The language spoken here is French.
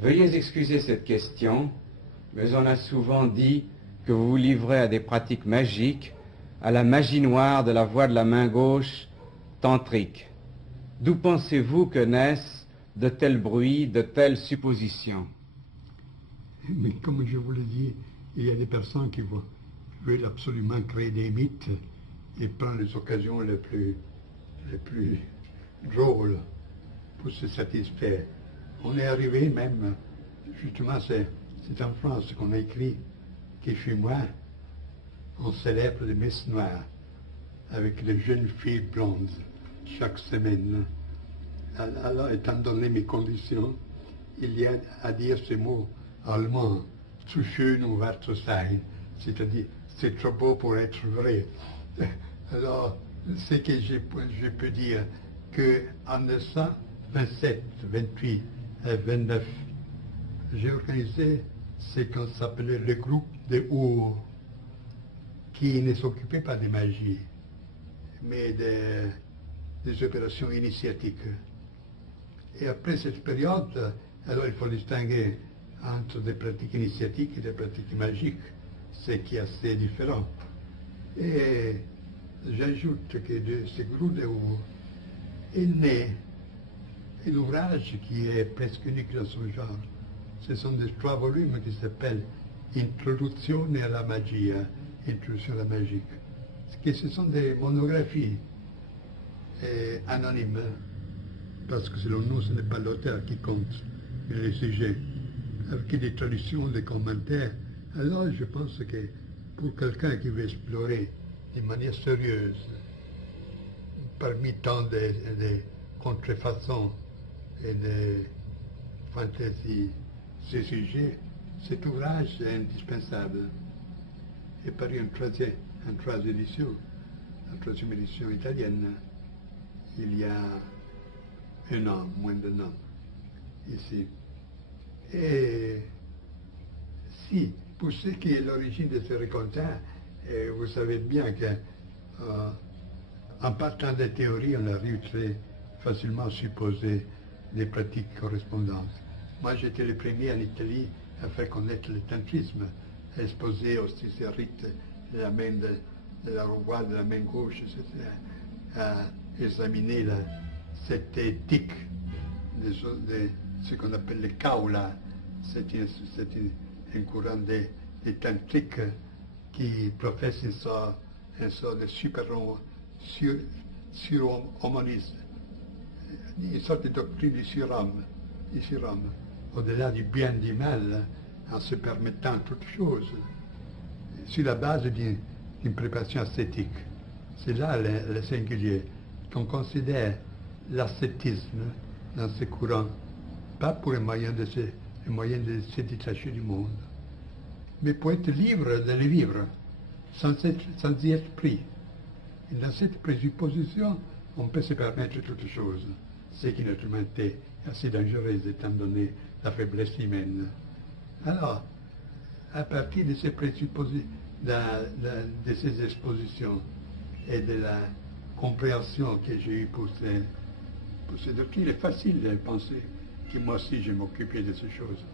Veuillez excuser cette question, mais on a souvent dit que vous vous livrez à des pratiques magiques, à la magie noire de la voix de la main gauche tantrique. D'où pensez-vous que naissent de tels bruits, de telles suppositions? Mais comme je vous l'ai dit, il y a des personnes qui veulent absolument créer des mythes et prendre les occasions les plus drôles pour se satisfaire. On est arrivé même, justement, c'est en France qu'on a écrit que chez moi, on célèbre les messes noires avec les jeunes filles blondes chaque semaine. Alors, étant donné mes conditions, il y a à dire ce mot allemand, zu schön um wahr zu sein, c'est-à-dire c'est trop beau pour être vrai. Alors, ce que je peux dire qu'en 1927, 28 et 29, j'ai organisé ce qu'on s'appelait le groupe des Our, qui ne s'occupait pas de magie, mais des opérations initiatiques. Et après cette période, alors il faut distinguer entre des pratiques initiatiques et des pratiques magiques, ce qui est assez différent. Et j'ajoute que de ce groupe de Our est né un ouvrage qui est presque unique dans son genre. Ce sont des 3 volumes qui s'appellent Introduzione alla magia, Introduction à la magie. Ce sont des monographies anonymes, parce que selon nous, ce n'est pas l'auteur qui compte, mais le sujet, avec des traductions, des commentaires. Alors je pense que pour quelqu'un qui veut explorer de manière sérieuse, parmi tant de contrefaçons et de fantaisies, ce sujet, cet ouvrage est indispensable. Et paru en troisième édition italienne, il y a un an, moins d'un an, ici. Et si, pour ce qui est l'origine de ce raconteur, vous savez bien qu'en partant des théories, on arrive très facilement à supposer des pratiques correspondantes. Moi, j'étais le premier en Italie à faire connaître le tantrisme, à exposer aussi ces rites de la main de la roue de la main gauche, etc., à examiner cette éthique de ce qu'on appelle le kaula. C'est un courant des tantriques qui professe une sorte de surhumanisme, une sorte de doctrine du surhomme, au-delà du bien et du mal, en se permettant toutes choses, sur la base d'une préparation ascétique. C'est là le singulier, qu'on considère l'ascétisme dans ce courant, pas pour le moyen de se détacher du monde, mais pour être libre de le vivre, sans y être pris. Et dans cette présupposition, on peut se permettre toutes choses, ce qui naturellement est assez dangereux étant donné la faiblesse humaine. Alors, à partir de ces présuppositions, de ces expositions et de la compréhension que j'ai eue pour ces doctrines, il est facile de penser que moi aussi je m'occupais de ces choses.